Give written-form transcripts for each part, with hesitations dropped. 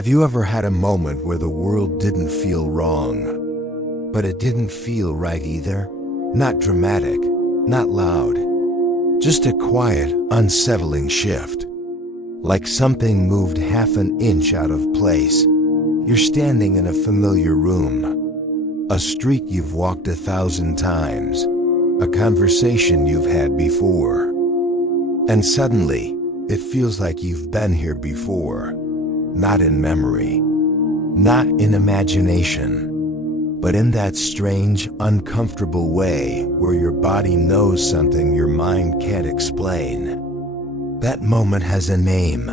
Have you ever had a moment where the world didn't feel wrong, but it didn't feel right either? Not dramatic, not loud, just a quiet, unsettling shift. Like something moved half an inch out of place. You're standing in a familiar room, a street you've walked 1,000 times, a conversation you've had before. And suddenly, it feels like you've been here before. Not in memory, not in imagination, but in that strange, uncomfortable way where your body knows something your mind can't explain. That moment has a name: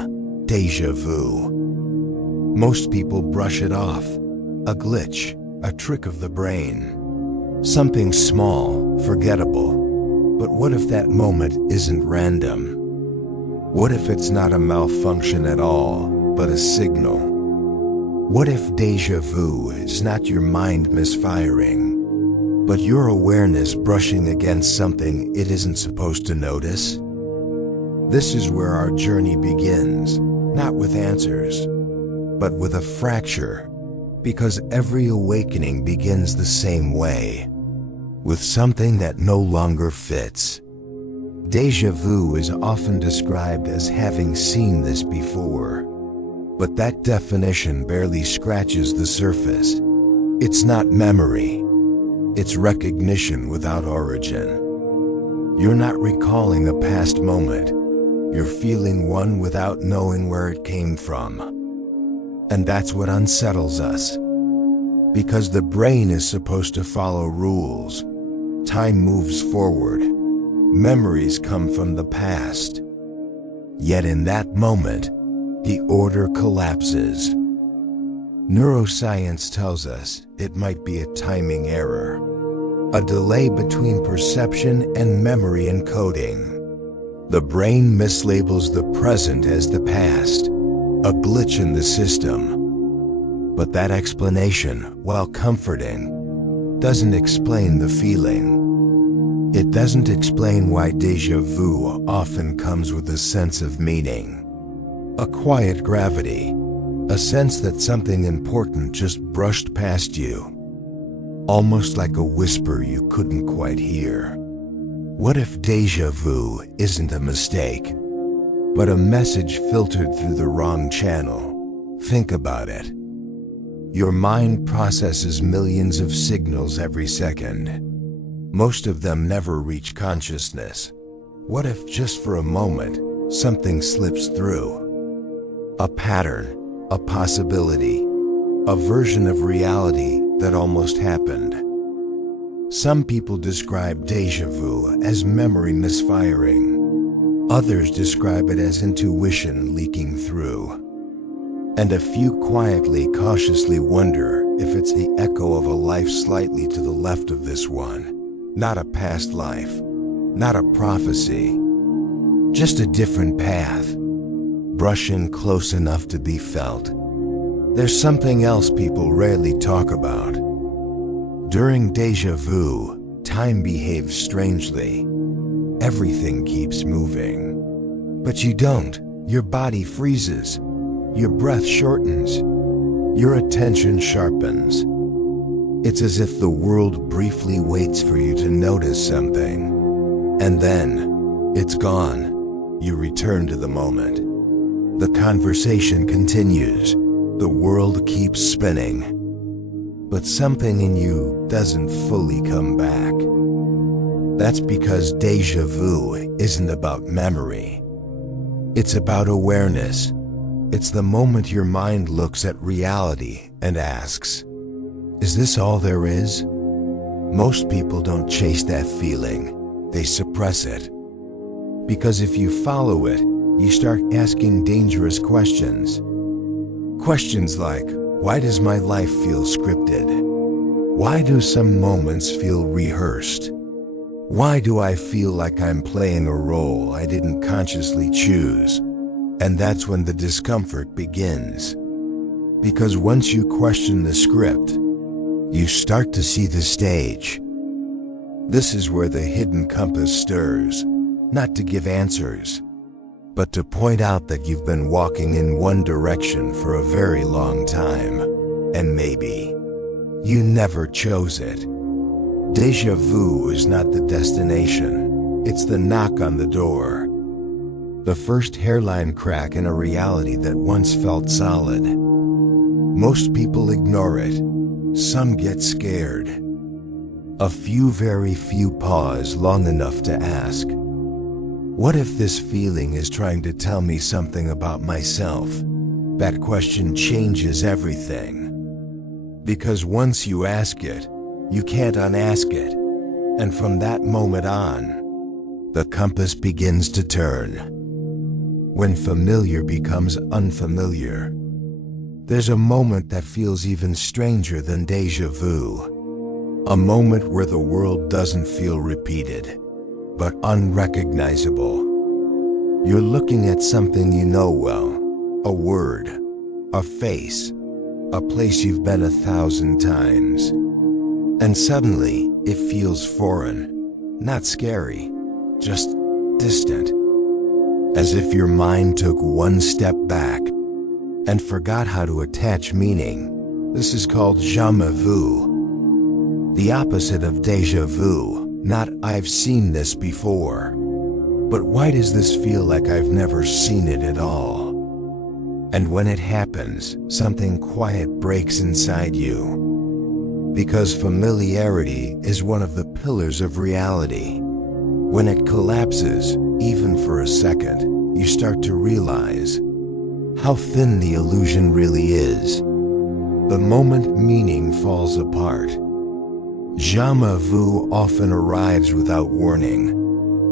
déjà vu. Most people brush it off, a glitch, a trick of the brain. Something small, forgettable. But what if that moment isn't random? What if it's not a malfunction at all, but a signal? What if déjà vu is not your mind misfiring, but your awareness brushing against something it isn't supposed to notice? This is where our journey begins, not with answers, but with a fracture, because every awakening begins the same way, with something that no longer fits. Déjà vu is often described as having seen this before, but that definition barely scratches the surface. It's not memory, it's recognition without origin. You're not recalling a past moment, you're feeling one without knowing where it came from. And that's what unsettles us. Because the brain is supposed to follow rules. Time moves forward. Memories come from the past. Yet in that moment, the order collapses. Neuroscience tells us it might be a timing error, a delay between perception and memory encoding. The brain mislabels the present as the past, a glitch in the system. But that explanation, while comforting, doesn't explain the feeling. It doesn't explain why déjà vu often comes with a sense of meaning. A quiet gravity, a sense that something important just brushed past you. Almost like a whisper you couldn't quite hear. What if déjà vu isn't a mistake, but a message filtered through the wrong channel? Think about it. Your mind processes millions of signals every second. Most of them never reach consciousness. What if just for a moment, something slips through? A pattern, a possibility, a version of reality that almost happened. Some people describe déjà vu as memory misfiring. Others describe it as intuition leaking through. And a few quietly, cautiously wonder if it's the echo of a life slightly to the left of this one. Not a past life, not a prophecy, just a different path, brushing close enough to be felt. There's something else people rarely talk about. During déjà vu, time behaves strangely. Everything keeps moving. But you don't. Your body freezes. Your breath shortens. Your attention sharpens. It's as if the world briefly waits for you to notice something. And then, it's gone. You return to the moment. The conversation continues. The world keeps spinning. But something in you doesn't fully come back. That's because déjà vu isn't about memory. It's about awareness. It's the moment your mind looks at reality and asks, is this all there is? Most people don't chase that feeling. They suppress it. Because if you follow it, you start asking dangerous questions. Questions like, why does my life feel scripted? Why do some moments feel rehearsed? Why do I feel like I'm playing a role I didn't consciously choose? And that's when the discomfort begins. Because once you question the script, you start to see the stage. This is where the hidden compass stirs, not to give answers, but to point out that you've been walking in one direction for a very long time, and maybe you never chose it. Déjà vu is not the destination, it's the knock on the door. The first hairline crack in a reality that once felt solid. Most people ignore it. Some get scared. A few, very few pause long enough to ask, what if this feeling is trying to tell me something about myself? That question changes everything. Because once you ask it, you can't unask it. And from that moment on, the compass begins to turn. When familiar becomes unfamiliar, there's a moment that feels even stranger than déjà vu. A moment where the world doesn't feel repeated, but unrecognizable. You're looking at something you know well, a word, a face, a place you've been 1,000 times. And suddenly, it feels foreign, not scary, just distant. As if your mind took one step back and forgot how to attach meaning. This is called jamais vu. The opposite of déjà vu, not I've seen this before, but why does this feel like I've never seen it at all? And when it happens, something quiet breaks inside you. Because familiarity is one of the pillars of reality. When it collapses, even for a second, you start to realize how thin the illusion really is. The moment meaning falls apart. Jamais vu often arrives without warning.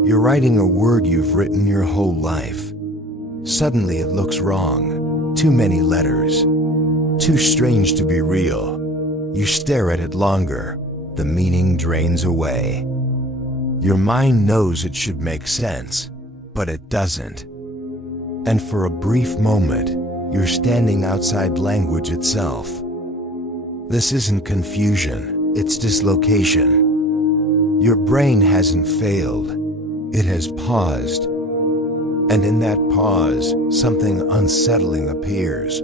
You're writing a word you've written your whole life. Suddenly it looks wrong. Too many letters. Too strange to be real. You stare at it longer. The meaning drains away. Your mind knows it should make sense, but it doesn't. And for a brief moment, you're standing outside language itself. This isn't confusion, it's dislocation. Your brain hasn't failed, it has paused. And in that pause, something unsettling appears.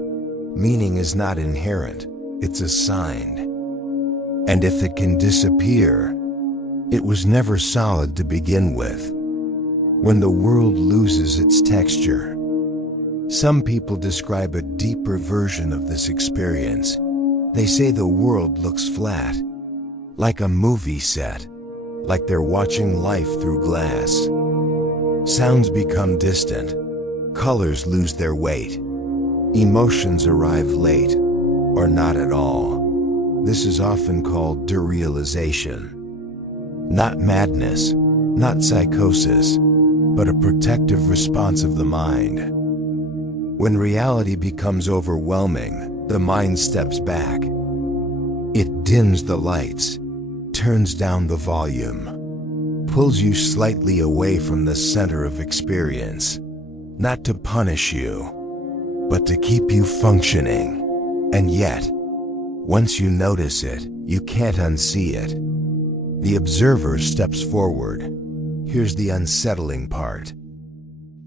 Meaning is not inherent, it's assigned. And if it can disappear, it was never solid to begin with. When the world loses its texture, some people describe a deeper version of this experience. They say the world looks flat, like a movie set, like they're watching life through glass. Sounds become distant, colors lose their weight, emotions arrive late, or not at all. This is often called derealization. Not madness, not psychosis, but a protective response of the mind. When reality becomes overwhelming, the mind steps back. It dims the lights, turns down the volume, pulls you slightly away from the center of experience, not to punish you, but to keep you functioning. And yet, once you notice it, you can't unsee it. The observer steps forward. Here's the unsettling part.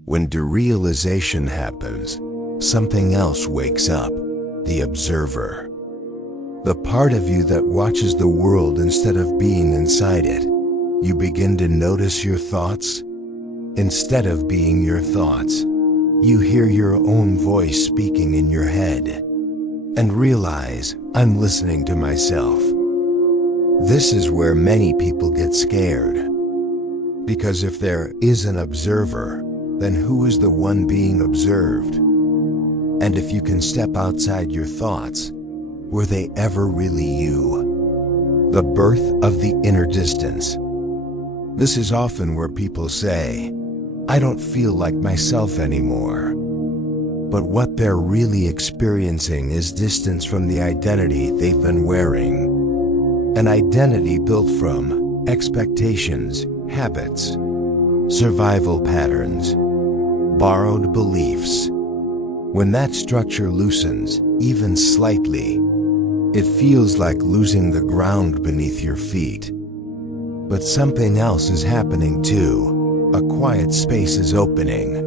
When derealization happens, something else wakes up, the observer. The part of you that watches the world instead of being inside it. You begin to notice your thoughts. Instead of being your thoughts, you hear your own voice speaking in your head and realize, I'm listening to myself. This is where many people get scared. Because if there is an observer, then who is the one being observed? And if you can step outside your thoughts, were they ever really you? The birth of the inner distance. This is often where people say, I don't feel like myself anymore. But what they're really experiencing is distance from the identity they've been wearing. An identity built from expectations, habits, survival patterns, borrowed beliefs. When that structure loosens, even slightly, it feels like losing the ground beneath your feet. But something else is happening too. A quiet space is opening.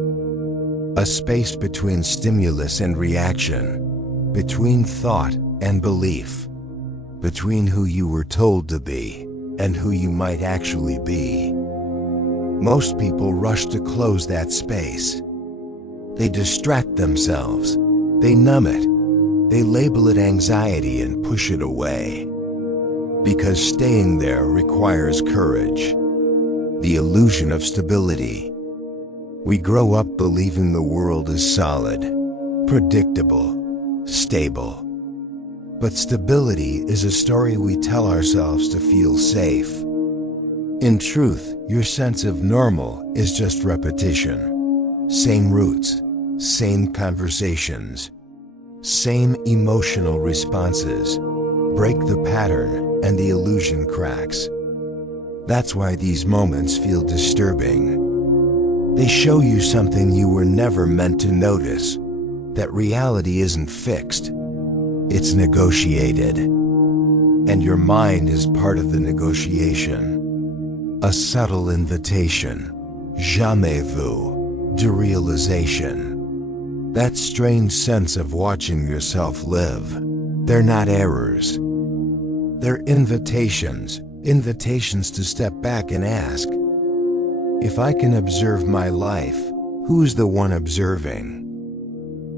a space between stimulus and reaction, between thought and belief, between who you were told to be and who you might actually be. Most people rush to close that space. They distract themselves, they numb it, they label it anxiety and push it away. Because staying there requires courage, the illusion of stability. We grow up believing the world is solid, predictable, stable. But stability is a story we tell ourselves to feel safe. In truth, your sense of normal is just repetition. Same routes, same conversations, same emotional responses. Break the pattern and the illusion cracks. That's why these moments feel disturbing. They show you something you were never meant to notice, that reality isn't fixed. It's negotiated. And your mind is part of the negotiation. A subtle invitation, jamais vu, derealization. That strange sense of watching yourself live. They're not errors. They're invitations to step back and ask, if I can observe my life, who's the one observing?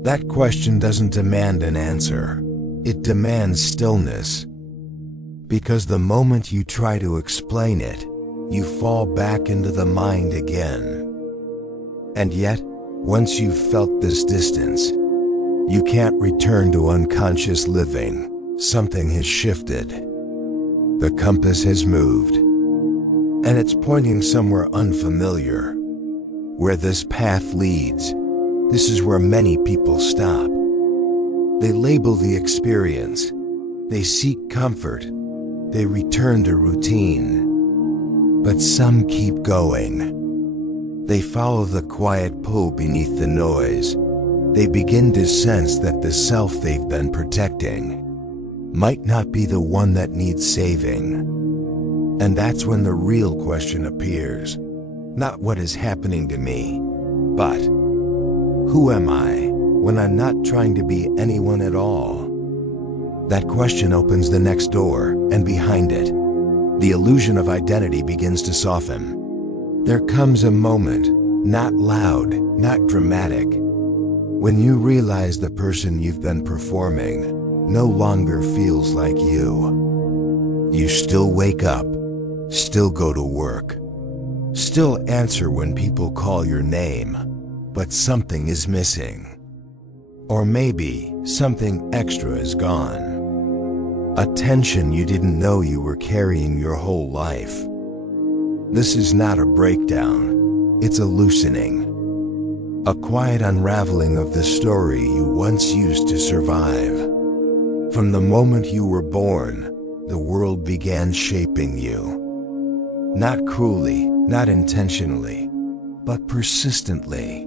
That question doesn't demand an answer. It demands stillness. Because the moment you try to explain it, you fall back into the mind again. And yet, once you've felt this distance, you can't return to unconscious living. Something has shifted. The compass has moved. And it's pointing somewhere unfamiliar. Where this path leads, this is where many people stop. They label the experience. They seek comfort. They return to routine. But some keep going. They follow the quiet pull beneath the noise. They begin to sense that the self they've been protecting might not be the one that needs saving. And that's when the real question appears. Not what is happening to me, but who am I when I'm not trying to be anyone at all? That question opens the next door, and behind it, the illusion of identity begins to soften. There comes a moment, not loud, not dramatic, when you realize the person you've been performing no longer feels like you. You still wake up, still go to work, still answer when people call your name, but something is missing. Or maybe something extra is gone. A tension you didn't know you were carrying your whole life. This is not a breakdown, it's a loosening. A quiet unraveling of the story you once used to survive. From the moment you were born, the world began shaping you. Not cruelly, not intentionally, but persistently.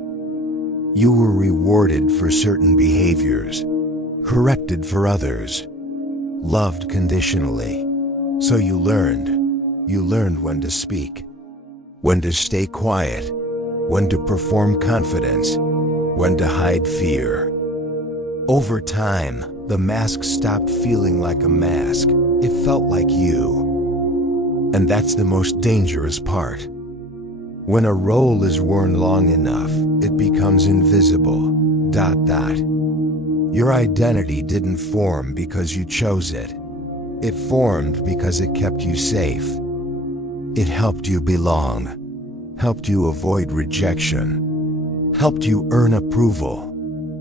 You were rewarded for certain behaviors, corrected for others, loved conditionally. So you learned when to speak, when to stay quiet, when to perform confidence, when to hide fear. Over time, the mask stopped feeling like a mask. It felt like you. And that's the most dangerous part. When a role is worn long enough, it becomes invisible. ... Your identity didn't form because you chose it. It formed because it kept you safe. It helped you belong, helped you avoid rejection, helped you earn approval.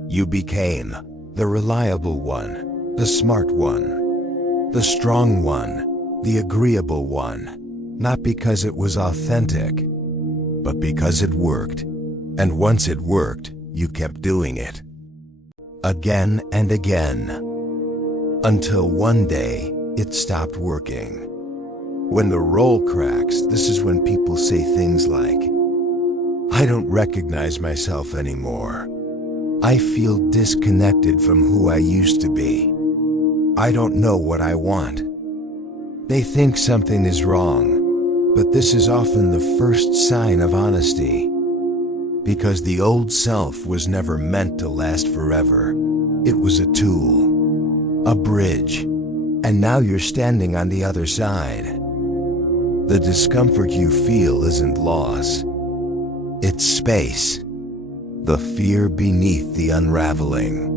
You became the reliable one, the smart one, the strong one, the agreeable one, not because it was authentic, but because it worked. And once it worked, you kept doing it. Again and again. Until one day, it stopped working. When the role cracks, this is when people say things like, I don't recognize myself anymore. I feel disconnected from who I used to be. I don't know what I want. They think something is wrong, but this is often the first sign of honesty. Because the old self was never meant to last forever. It was a tool, a bridge, and now you're standing on the other side. The discomfort you feel isn't loss. It's space. The fear beneath the unraveling.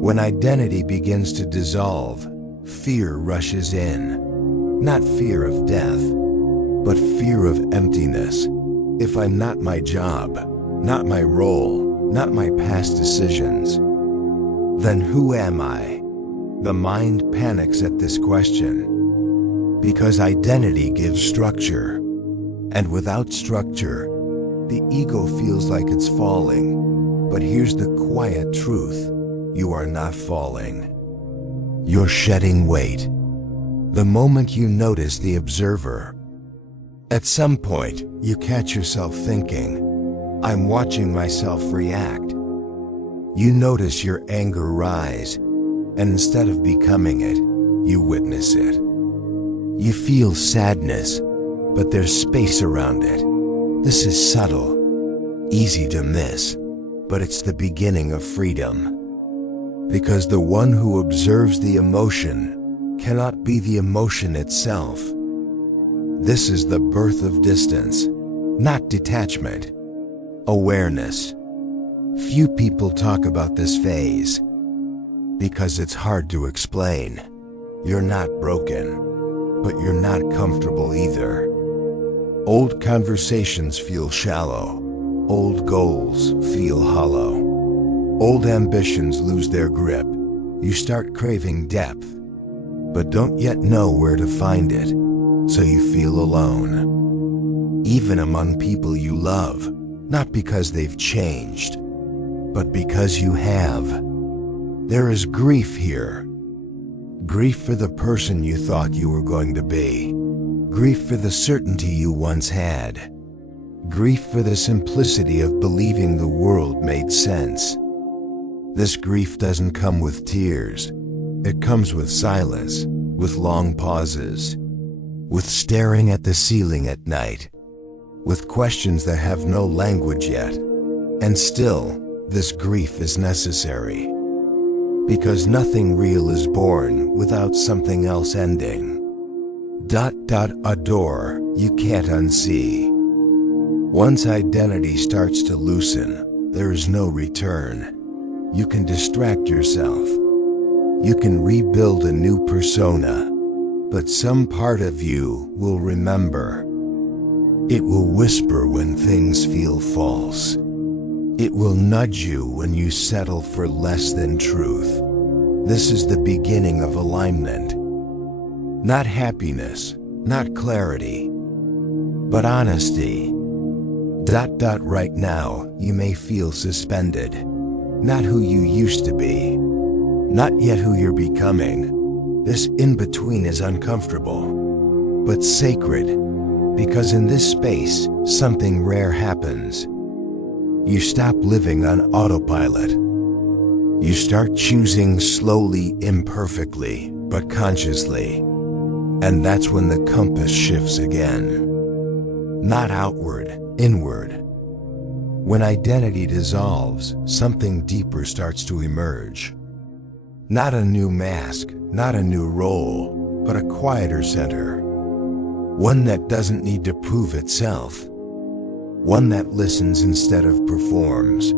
When identity begins to dissolve, fear rushes in. Not fear of death, but fear of emptiness. If I'm not my job, not my role, not my past decisions, then who am I? The mind panics at this question. Because identity gives structure. And without structure, the ego feels like it's falling. But here's the quiet truth. You are not falling. You're shedding weight. The moment you notice the observer. At some point, you catch yourself thinking, I'm watching myself react. You notice your anger rise, and instead of becoming it, you witness it. You feel sadness, but there's space around it. This is subtle, easy to miss, but it's the beginning of freedom. Because the one who observes the emotion cannot be the emotion itself. This is the birth of distance, not detachment. Awareness. Few people talk about this phase because it's hard to explain. You're not broken, but you're not comfortable either. Old conversations feel shallow. Old goals feel hollow. Old ambitions lose their grip. You start craving depth, but don't yet know where to find it, so you feel alone. Even among people you love, not because they've changed, but because you have. There is grief here. Grief for the person you thought you were going to be. Grief for the certainty you once had. Grief for the simplicity of believing the world made sense. This grief doesn't come with tears. It comes with silence, with long pauses, with staring at the ceiling at night, with questions that have no language yet. And still, this grief is necessary. Because nothing real is born without something else ending. A door you can't unsee. Once identity starts to loosen, there is no return. You can distract yourself. You can rebuild a new persona, but some part of you will remember. It will whisper when things feel false. It will nudge you when you settle for less than truth. This is the beginning of alignment. Not happiness, not clarity, but honesty. Right now, you may feel suspended. Not who you used to be. Not yet who you're becoming. This in-between is uncomfortable, but sacred, because in this space, something rare happens. You stop living on autopilot. You start choosing slowly, imperfectly, but consciously. And that's when the compass shifts again. Not outward, inward. When identity dissolves, something deeper starts to emerge. Not a new mask, not a new role, but a quieter center. One that doesn't need to prove itself. One that listens instead of performs.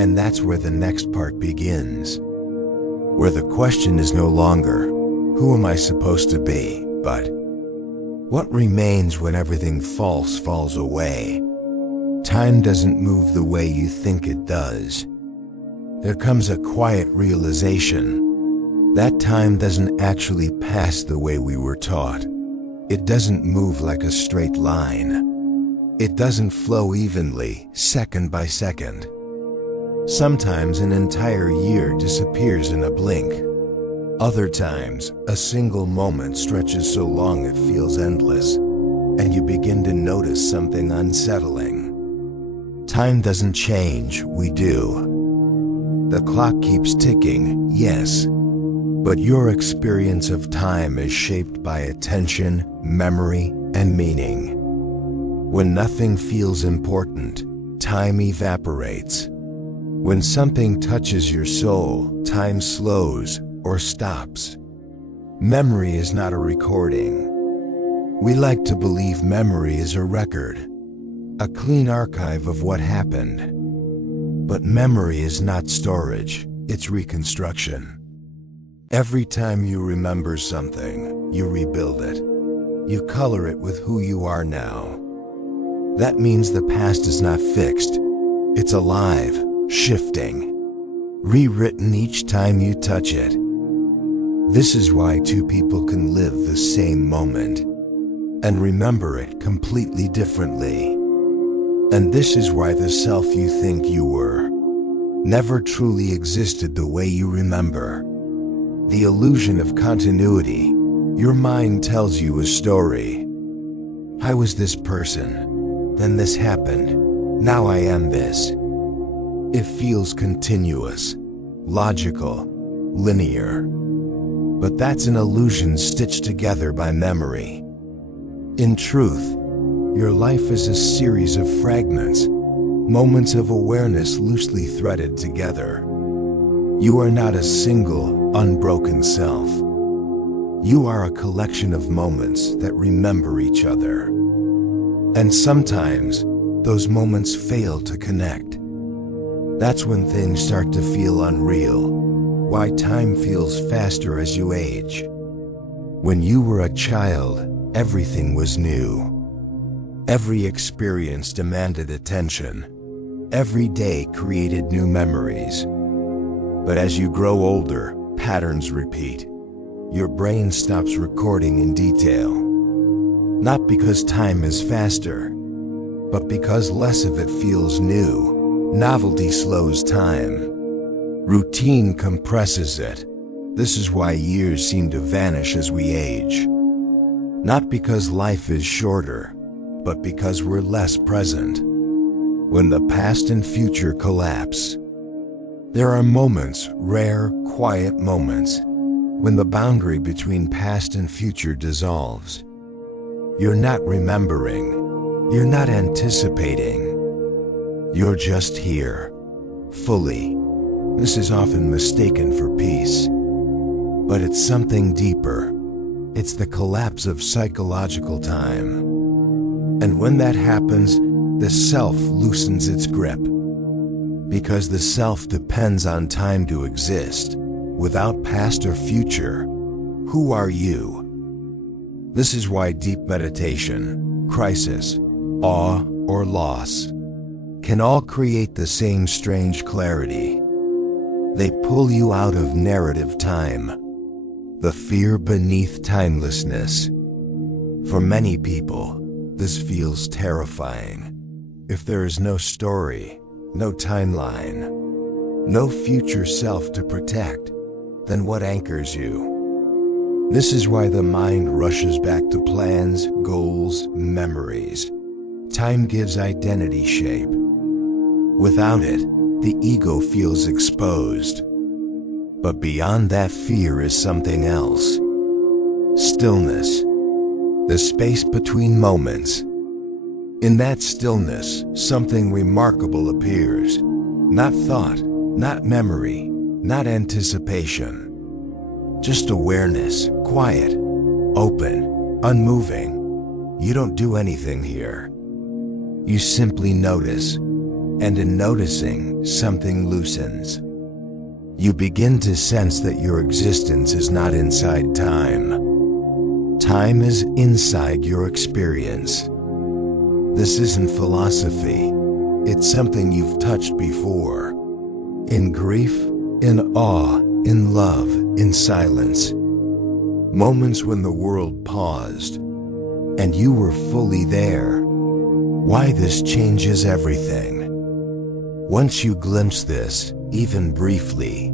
And that's where the next part begins. Where the question is no longer, who am I supposed to be, but what remains when everything false falls away? Time doesn't move the way you think it does. There comes a quiet realization that time doesn't actually pass the way we were taught. It doesn't move like a straight line. It doesn't flow evenly, second by second. Sometimes an entire year disappears in a blink. Other times, a single moment stretches so long it feels endless, and you begin to notice something unsettling. Time doesn't change, we do. The clock keeps ticking, yes, but your experience of time is shaped by attention, memory, and meaning. When nothing feels important, time evaporates. When something touches your soul, time slows or stops. Memory is not a recording. We like to believe memory is a record, a clean archive of what happened. But memory is not storage, it's reconstruction. Every time you remember something, you rebuild it. You color it with who you are now. That means the past is not fixed. It's alive, shifting, rewritten each time you touch it. This is why two people can live the same moment and remember it completely differently. And this is why the self you think you were never truly existed the way you remember. The illusion of continuity. Your mind tells you a story. I was this person, then this happened, now I am this. It feels continuous, logical, linear. But that's an illusion stitched together by memory. In truth, your life is a series of fragments, moments of awareness loosely threaded together. You are not a single, unbroken self. You are a collection of moments that remember each other. And sometimes, those moments fail to connect. That's when things start to feel unreal, why time feels faster as you age. When you were a child, everything was new. Every experience demanded attention. Every day created new memories. But as you grow older, patterns repeat. Your brain stops recording in detail. Not because time is faster, but because less of it feels new. Novelty slows time. Routine compresses it. This is why years seem to vanish as we age. Not because life is shorter, but because we're less present. When the past and future collapse, there are moments, rare, quiet moments, when the boundary between past and future dissolves. You're not remembering. You're not anticipating. You're just here, fully. This is often mistaken for peace. But it's something deeper. It's the collapse of psychological time. And when that happens, the self loosens its grip. Because the self depends on time to exist. Without past or future, who are you? This is why deep meditation, crisis, awe, or loss can all create the same strange clarity. They pull you out of narrative time, the fear beneath timelessness. For many people, this feels terrifying. If there is no story, no timeline, no future self to protect, then what anchors you? This is why the mind rushes back to plans, goals, memories. Time gives identity shape. Without it, the ego feels exposed. But beyond that fear is something else. Stillness. The space between moments. In that stillness, something remarkable appears. Not thought, not memory, not anticipation. Just awareness, quiet, open, unmoving. You don't do anything here. You simply notice, and in noticing, something loosens. You begin to sense that your existence is not inside time. Time is inside your experience. This isn't philosophy. It's something you've touched before. In grief, in awe, in love, in silence. Moments when the world paused, and you were fully there. Why this changes everything. Once you glimpse this, even briefly,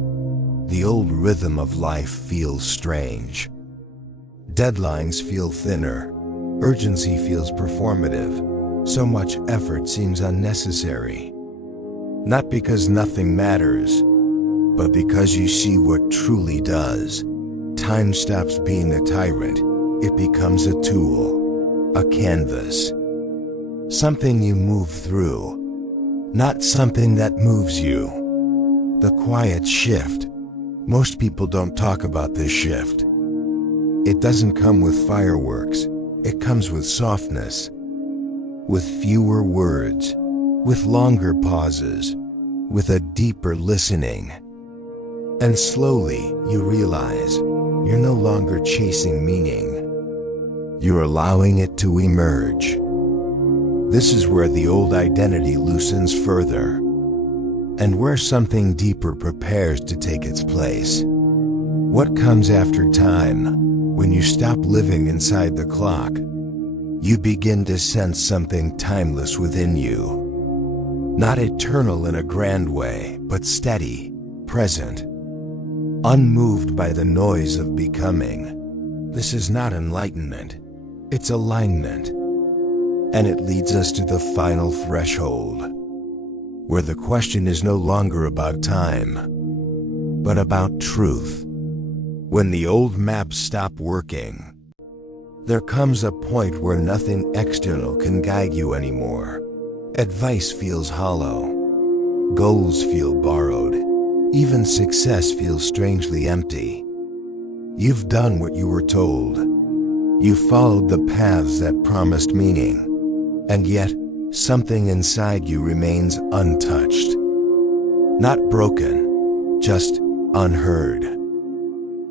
the old rhythm of life feels strange. Deadlines feel thinner. Urgency feels performative. So much effort seems unnecessary. Not because nothing matters, but because you see what truly does. Time stops being a tyrant. It becomes a tool, a canvas. Something you move through. not something that moves you. The quiet shift. Most people don't talk about this shift. It doesn't come with fireworks. It comes with softness, with fewer words, with longer pauses, with a deeper listening. And slowly you realize you're no longer chasing meaning. You're allowing it to emerge. This is where the old identity loosens further, and where something deeper prepares to take its place. What comes after time, when you stop living inside the clock? You begin to sense something timeless within you. Not eternal in a grand way, but steady, present, unmoved by the noise of becoming. This is not enlightenment, it's alignment. And it leads us to the final threshold, where the question is no longer about time, but about truth. When the old maps stop working, there comes a point where nothing external can guide you anymore. Advice feels hollow. Goals feel borrowed. Even success feels strangely empty. You've done what you were told. You followed the paths that promised meaning. And yet, something inside you remains untouched. Not broken, just unheard.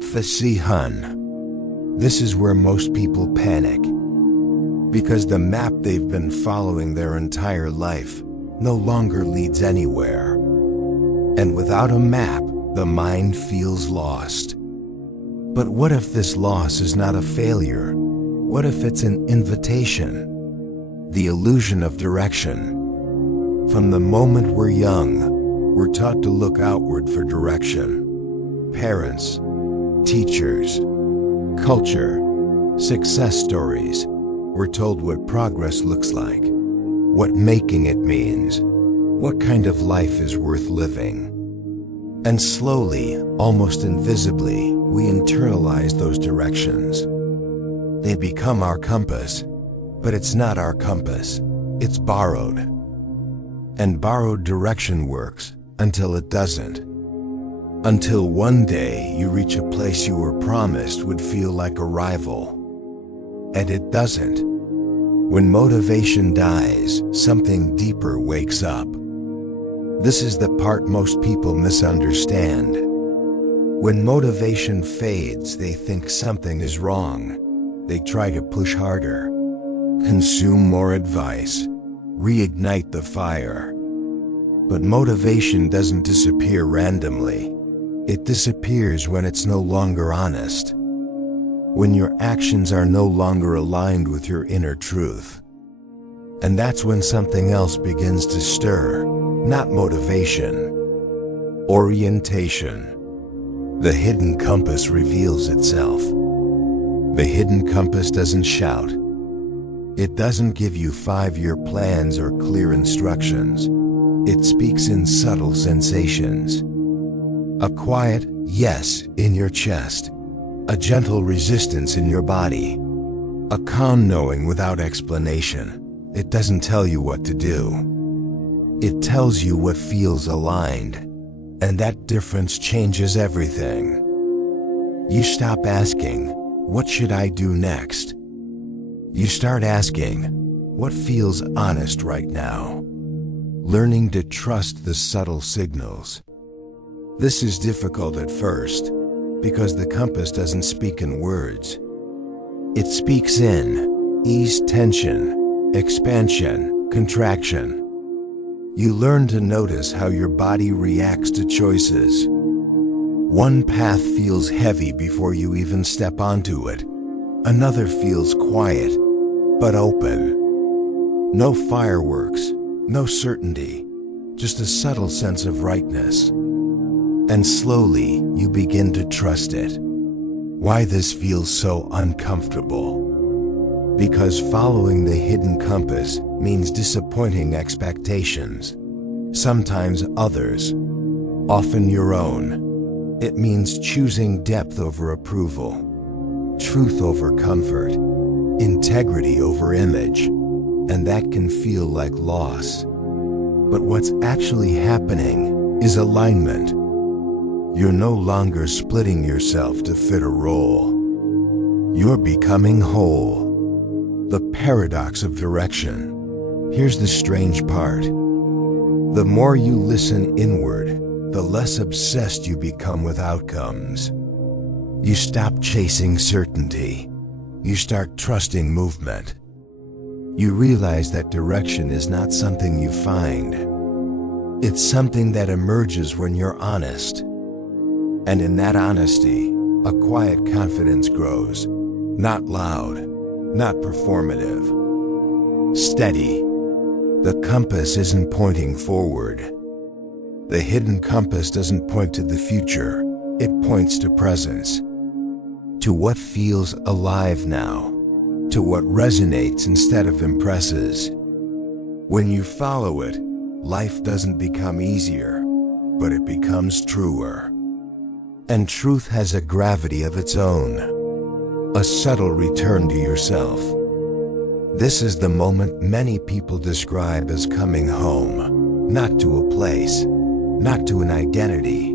Fasihan. This is where most people panic, because the map they've been following their entire life no longer leads anywhere. And without a map, the mind feels lost. But what if this loss is not a failure? What if it's an invitation? The illusion of direction. From the moment we're young, we're taught to look outward for direction. Parents, teachers, culture, success stories. We're told what progress looks like, what making it means, what kind of life is worth living. And slowly, almost invisibly, we internalize those directions. They become our compass. But it's not our compass, it's borrowed. And borrowed direction works until it doesn't. Until one day you reach a place you were promised would feel like arrival. And it doesn't. When motivation dies, something deeper wakes up. This is the part most people misunderstand. When motivation fades, they think something is wrong. They try to push harder, consume more advice, reignite the fire. But motivation doesn't disappear randomly. It disappears when it's no longer honest, when your actions are no longer aligned with your inner truth. And that's when something else begins to stir, not motivation, orientation. The hidden compass reveals itself. The hidden compass doesn't shout. It doesn't give you 5-year plans or clear instructions. It speaks in subtle sensations. A quiet yes in your chest. A gentle resistance in your body. A calm knowing without explanation. It doesn't tell you what to do. It tells you what feels aligned. And that difference changes everything. You stop asking, what should I do next? You start asking, what feels honest right now? Learning to trust the subtle signals. This is difficult at first, because the compass doesn't speak in words. It speaks in ease, tension, expansion, contraction. You learn to notice how your body reacts to choices. One path feels heavy before you even step onto it. Another feels quiet, but open. No fireworks, no certainty, just a subtle sense of rightness. And slowly, you begin to trust it. Why this feels so uncomfortable? Because following the hidden compass means disappointing expectations. Sometimes others, often your own. It means choosing depth over approval, truth over comfort, integrity over image, and that can feel like loss. But what's actually happening is alignment. You're no longer splitting yourself to fit a role. You're becoming whole. The paradox of direction. Here's the strange part. The more you listen inward, the less obsessed you become with outcomes. You stop chasing certainty. You start trusting movement. You realize that direction is not something you find. It's something that emerges when you're honest. And in that honesty, a quiet confidence grows. Not loud, not performative. Steady. The compass isn't pointing forward. The hidden compass doesn't point to the future. It points to presence. To what feels alive now. To what resonates instead of impresses. When you follow it, life doesn't become easier, but it becomes truer. And truth has a gravity of its own, a subtle return to yourself. This is the moment many people describe as coming home, not to a place, not to an identity,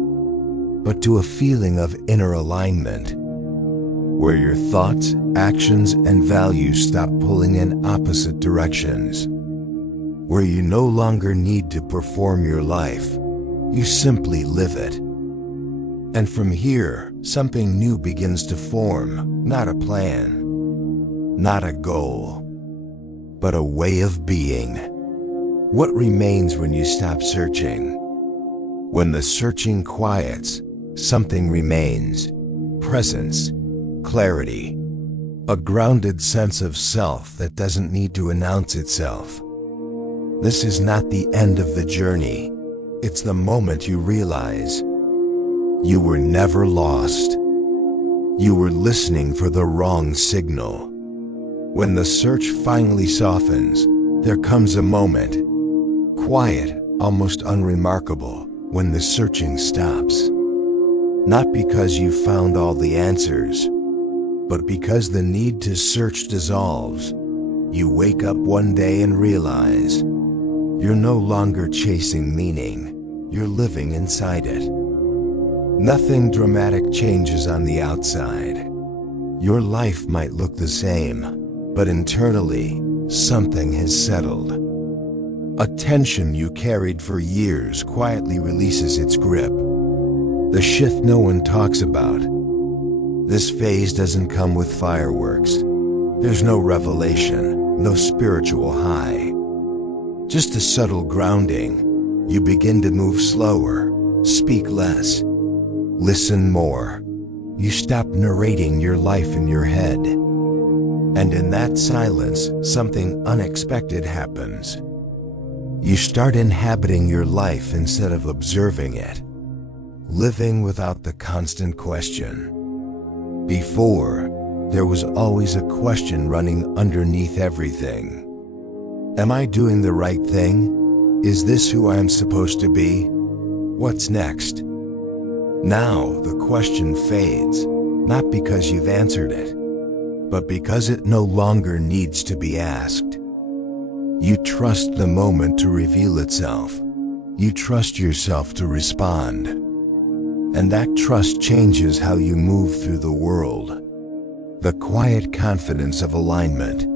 but to a feeling of inner alignment, where your thoughts, actions, and values stop pulling in opposite directions, where you no longer need to perform your life, you simply live it. And from here, something new begins to form, not a plan, not a goal, but a way of being. What remains when you stop searching? When the searching quiets, something remains. Presence, clarity, a grounded sense of self that doesn't need to announce itself. This is not the end of the journey. It's the moment you realize you were never lost. You were listening for the wrong signal. When the search finally softens, there comes a moment, quiet, almost unremarkable, when the searching stops. Not because you found all the answers, but because the need to search dissolves. You wake up one day and realize you're no longer chasing meaning, you're living inside it. Nothing dramatic changes on the outside. Your life might look the same, but internally, something has settled. A tension you carried for years quietly releases its grip. The shift no one talks about. This phase doesn't come with fireworks. There's no revelation, no spiritual high. Just a subtle grounding. You begin to move slower, speak less, listen more. You stop narrating your life in your head. And in that silence, something unexpected happens. You start inhabiting your life instead of observing it, living without the constant question. Before, there was always a question running underneath everything. Am I doing the right thing? Is this who I am supposed to be? What's next? Now the question fades, not because you've answered it, but because it no longer needs to be asked. You trust the moment to reveal itself. You trust yourself to respond. And that trust changes how you move through the world. The quiet confidence of alignment.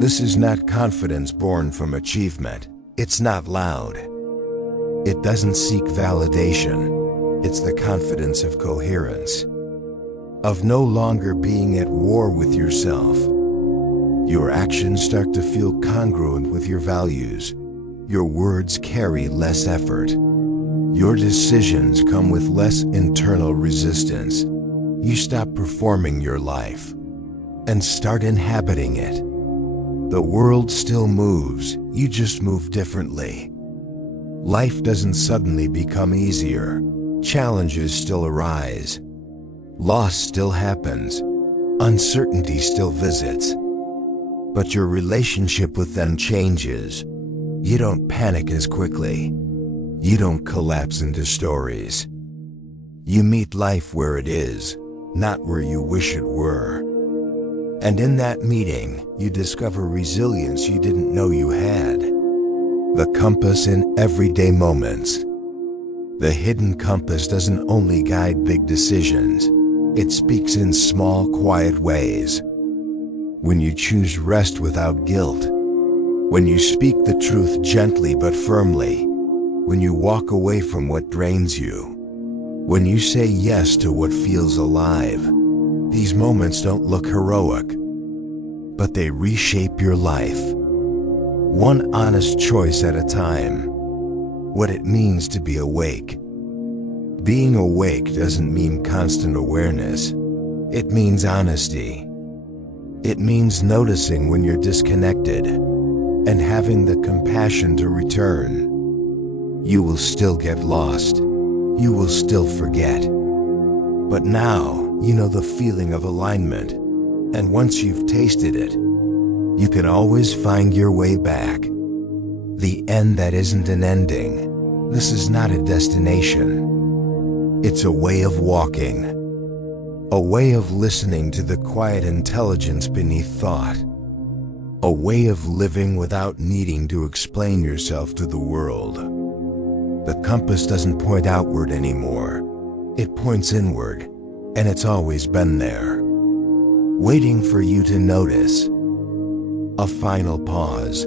This is not confidence born from achievement. It's not loud. It doesn't seek validation. It's the confidence of coherence, of no longer being at war with yourself. Your actions start to feel congruent with your values. Your words carry less effort. Your decisions come with less internal resistance. You stop performing your life and start inhabiting it. The world still moves, you just move differently. Life doesn't suddenly become easier. Challenges still arise. Loss still happens. Uncertainty still visits. But your relationship with them changes. You don't panic as quickly. You don't collapse into stories. You meet life where it is, not where you wish it were. And in that meeting, you discover resilience you didn't know you had. The compass in everyday moments. The hidden compass doesn't only guide big decisions, it speaks in small, quiet ways. When you choose rest without guilt, when you speak the truth gently but firmly, when you walk away from what drains you, when you say yes to what feels alive, these moments don't look heroic, but they reshape your life. One honest choice at a time. What it means to be awake. Being awake doesn't mean constant awareness. It means honesty. It means noticing when you're disconnected and having the compassion to return. You will still get lost. You will still forget. But now you know the feeling of alignment, and once you've tasted it, you can always find your way back. The end that isn't an ending. This is not a destination. It's a way of walking. A way of listening to the quiet intelligence beneath thought. A way of living without needing to explain yourself to the world. The compass doesn't point outward anymore. It points inward, and it's always been there, waiting for you to notice. A final pause.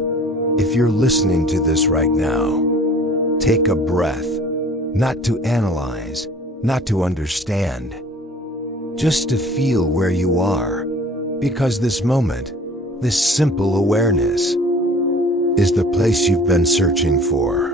If you're listening to this right now, take a breath, not to analyze, not to understand, just to feel where you are, because this moment, this simple awareness, is the place you've been searching for.